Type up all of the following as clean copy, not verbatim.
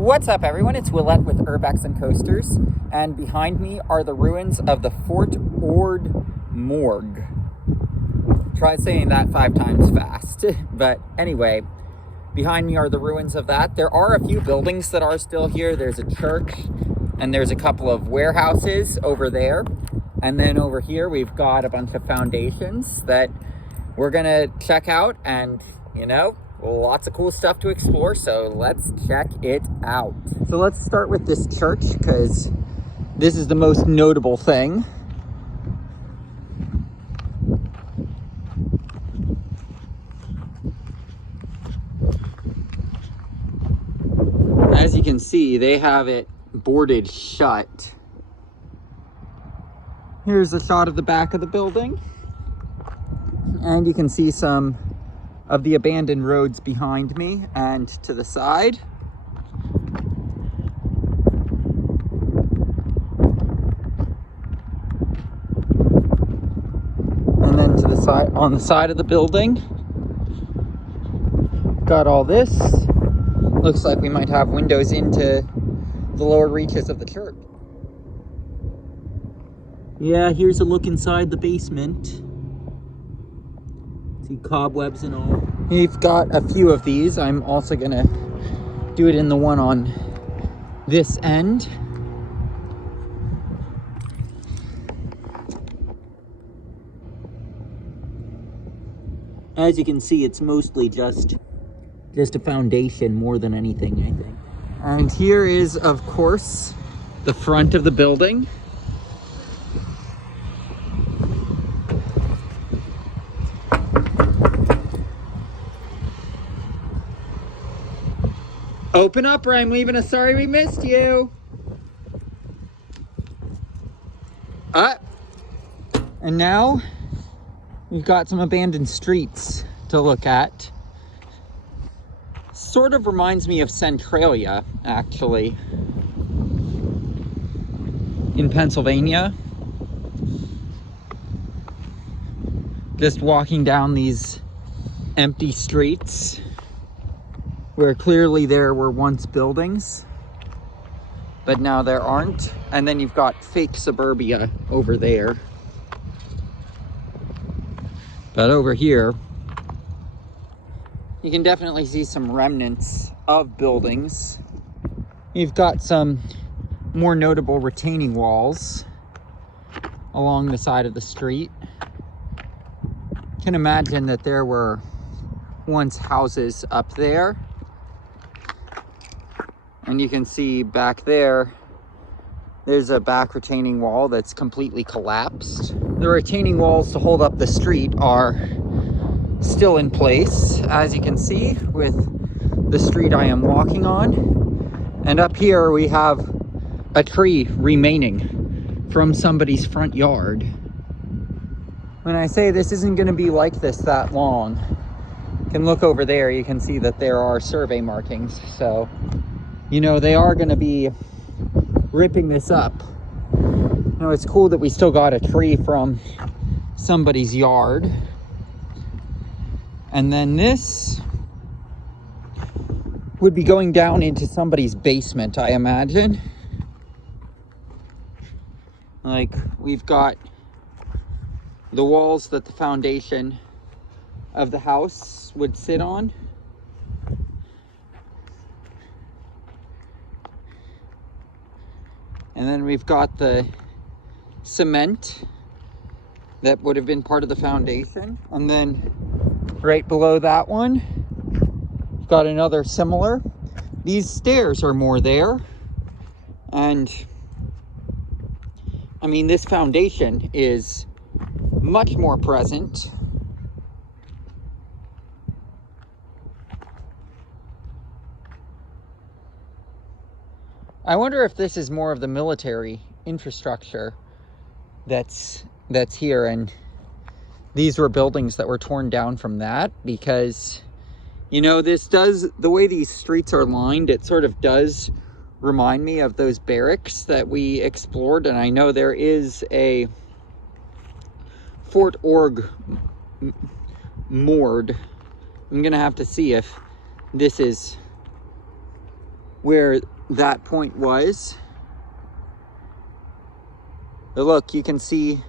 What's up, everyone? It's Willette with Urbex and Coasters, and behind me are the ruins of the Fort Ord Morgue. Try saying that 5 times fast. But anyway, behind me are the ruins of that. There are a few buildings that are still here. There's a church, and there's a couple of warehouses over there. And then over here, we've got a bunch of foundations that we're gonna check out, and lots of cool stuff to explore, so let's check it out. So let's start with this church, because this is the most notable thing. As you can see, they have it boarded shut. Here's a shot of the back of the building, and you can see some of the abandoned roads behind me and to the side. And then to the side, on the side of the building, got all this. Looks like we might have windows into the lower reaches of the church. Yeah, here's a look inside the basement. Cobwebs and all. We've got a few of these. I'm also gonna do it in the one on this end. As you can see, it's mostly just a foundation more than anything, I think. And here is, of course, the front of the building. Open up, or I'm leaving a sorry we missed you. And now we've got some abandoned streets to look at. Sort of reminds me of Centralia, actually, in Pennsylvania. Just walking down these empty streets, where clearly there were once buildings, but now there aren't. And then you've got fake suburbia over there. But over here, you can definitely see some remnants of buildings. You've got some more notable retaining walls along the side of the street. You can imagine that there were once houses up there. And you can see back there, there's a back retaining wall that's completely collapsed. The retaining walls to hold up the street are still in place, as you can see, with the street I am walking on. And up here we have a tree remaining from somebody's front yard. When I say this isn't going to be like this that long, you can look over there, you can see that there are survey markings. So they are going to be ripping this up. It's cool that we still got a tree from somebody's yard. And then this would be going down into somebody's basement, I imagine. Like, we've got the walls that the foundation of the house would sit on. And then we've got the cement that would have been part of the foundation. And then right below that one, we've got another similar. These stairs are more there. And I mean, this foundation is much more present. I wonder if this is more of the military infrastructure that's here, and these were buildings that were torn down from that, because this does, the way these streets are lined, it sort of does remind me of those barracks that we explored. And I know there is a Fort Ord Morgue. I'm gonna have to see if this is where that point was. But look, you can see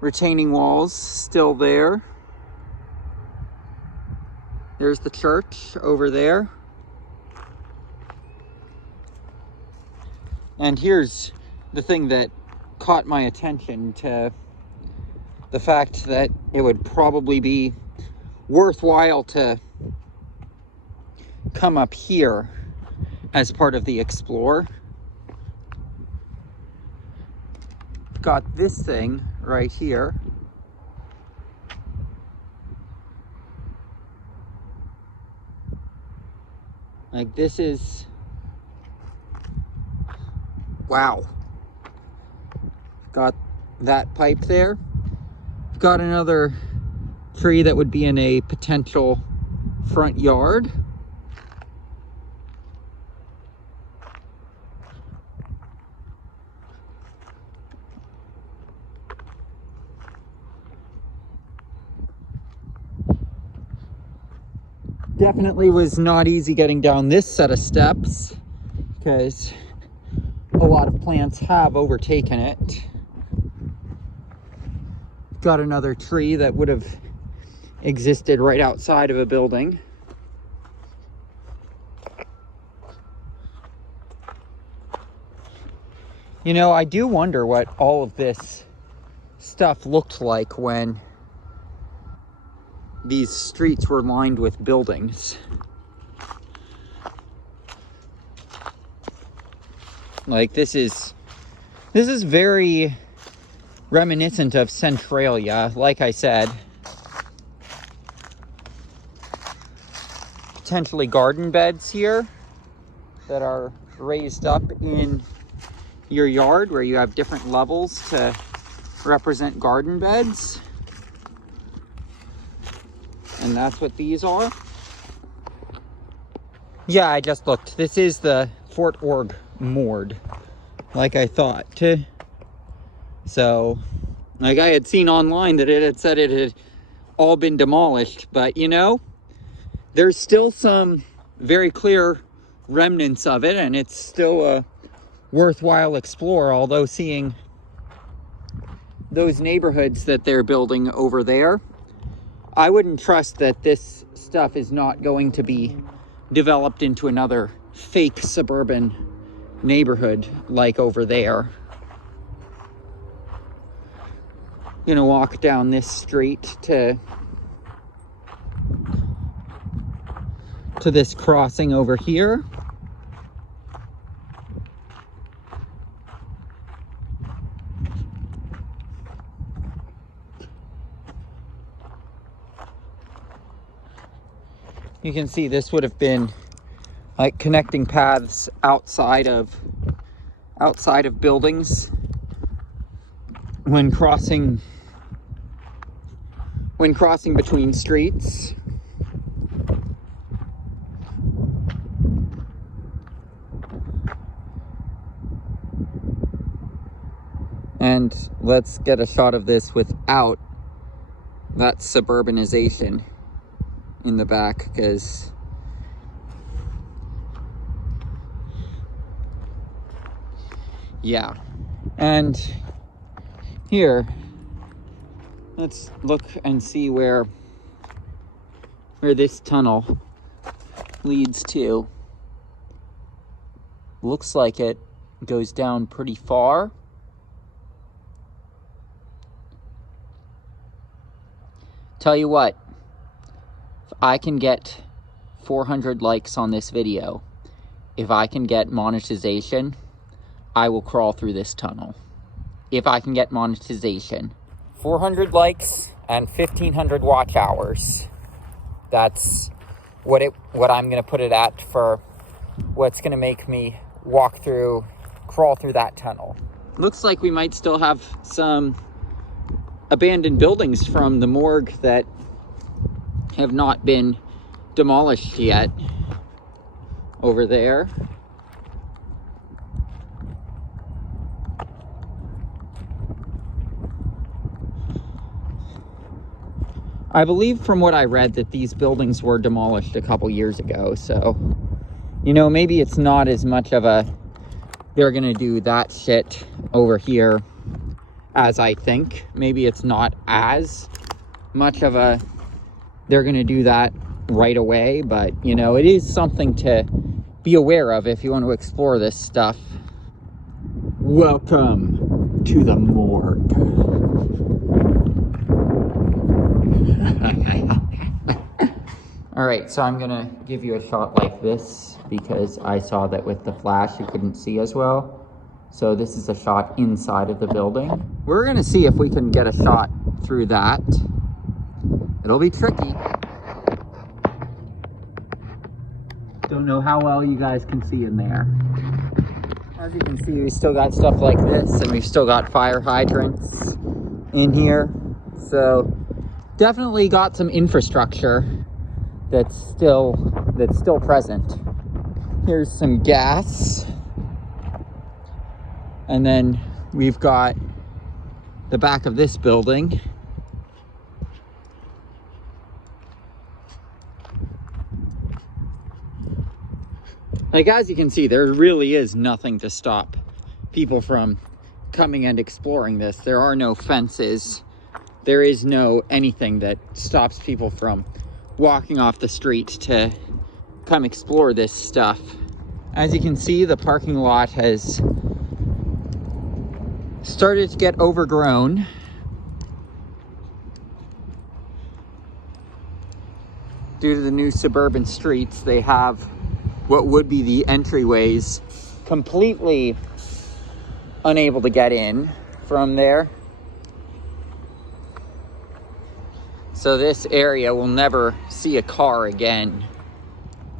retaining walls still there. There's the church over there. And here's the thing that caught my attention, to the fact that it would probably be worthwhile to come up here as part of the explore. Got this thing right here. Like, this is, wow. Got that pipe there. Got another tree that would be in a potential front yard. Definitely was not easy getting down this set of steps, because a lot of plants have overtaken it. Got another tree that would have existed right outside of a building. You know, I do wonder what all of this stuff looked like when these streets were lined with buildings. Like, this is very reminiscent of Centralia, like I said. Potentially garden beds here that are raised up in your yard, where you have different levels to represent garden beds. And that's what these are. Yeah, I just looked. This is the Fort Org Morgue, like I thought. So, like, I had seen online that it had said it had all been demolished, but you know, there's still some very clear remnants of it, and it's still a worthwhile explore, although seeing those neighborhoods that they're building over there, I wouldn't trust that this stuff is not going to be developed into another fake suburban neighborhood like over there. Gonna walk down this street to this crossing over here. You can see this would have been like connecting paths outside of buildings when crossing between streets. And let's get a shot of this without that suburbanization in the back, because yeah. And here, let's look and see where this tunnel leads to. Looks like it goes down pretty far. Tell you what, if I can get 400 likes on this video, if I can get monetization, I will crawl through this tunnel. If I can get monetization. 400 likes and 1,500 watch hours. That's what I'm gonna put it at for what's gonna make me crawl through that tunnel. Looks like we might still have some abandoned buildings from the morgue that have not been demolished yet over there. I believe from what I read that these buildings were demolished a couple years ago, so You know, maybe it's not as much of a, they're gonna do that shit over here as I think. Maybe it's not as much of a, they're gonna do that right away, but you know, it is something to be aware of if you want to explore this stuff. Welcome to the morgue. All right, so I'm gonna give you a shot like this because I saw that with the flash you couldn't see as well. So this is a shot inside of the building. We're gonna see if we can get a shot through that. It'll be tricky. Don't know how well you guys can see in there. As you can see, we still got stuff like this, and we've still got fire hydrants in here. So definitely got some infrastructure that's still present. Here's some gas. And then we've got the back of this building. Like, as you can see, there really is nothing to stop people from coming and exploring this. There are no fences. There is no anything that stops people from walking off the street to come explore this stuff. As you can see, the parking lot has started to get overgrown. Due to the new suburban streets, they have what would be the entryways completely unable to get in from there. So this area will never see a car again.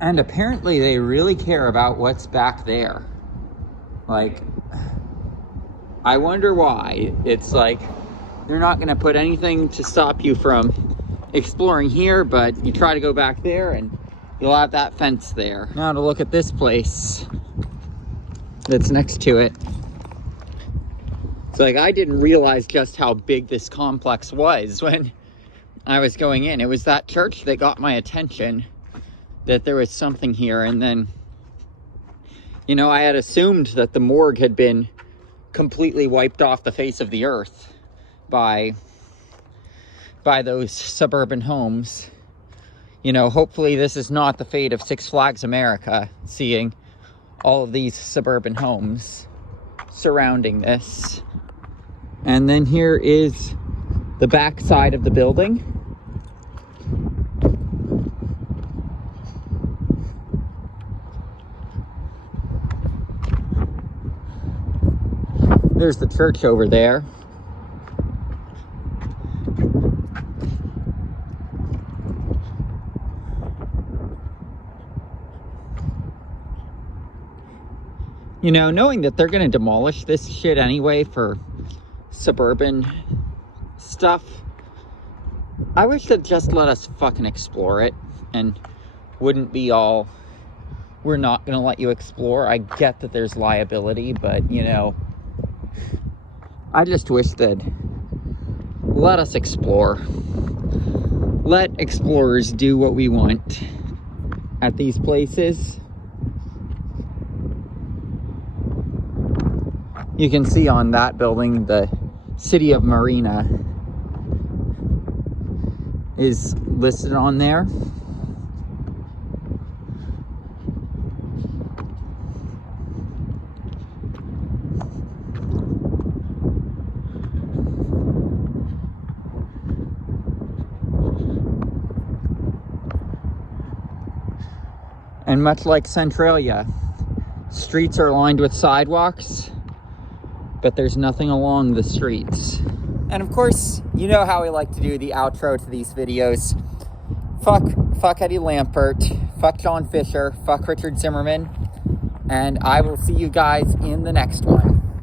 And apparently they really care about what's back there. Like, I wonder why. It's like, they're not gonna put anything to stop you from exploring here, but you try to go back there and you'll have that fence there. Now to look at this place that's next to it. It's like, I didn't realize just how big this complex was when I was going in. It was that church that got my attention, that there was something here. And then, you know, I had assumed that the morgue had been completely wiped off the face of the earth by those suburban homes. You know, hopefully this is not the fate of Six Flags America, seeing all of these suburban homes surrounding this. And then here is the back side of the building. There's the church over there. You know, knowing that they're going to demolish this shit anyway for suburban stuff, I wish they'd just let us fucking explore it and wouldn't be all, we're not going to let you explore. I get that there's liability, but, you know, I just wish they'd let us explore. Let explorers do what we want at these places. You can see on that building, the city of Marina is listed on there. And much like Centralia, streets are lined with sidewalks, but there's nothing along the streets. And of course, you know how we like to do the outro to these videos. Fuck Eddie Lampert, fuck John Fisher, fuck Richard Zimmerman, and I will see you guys in the next one.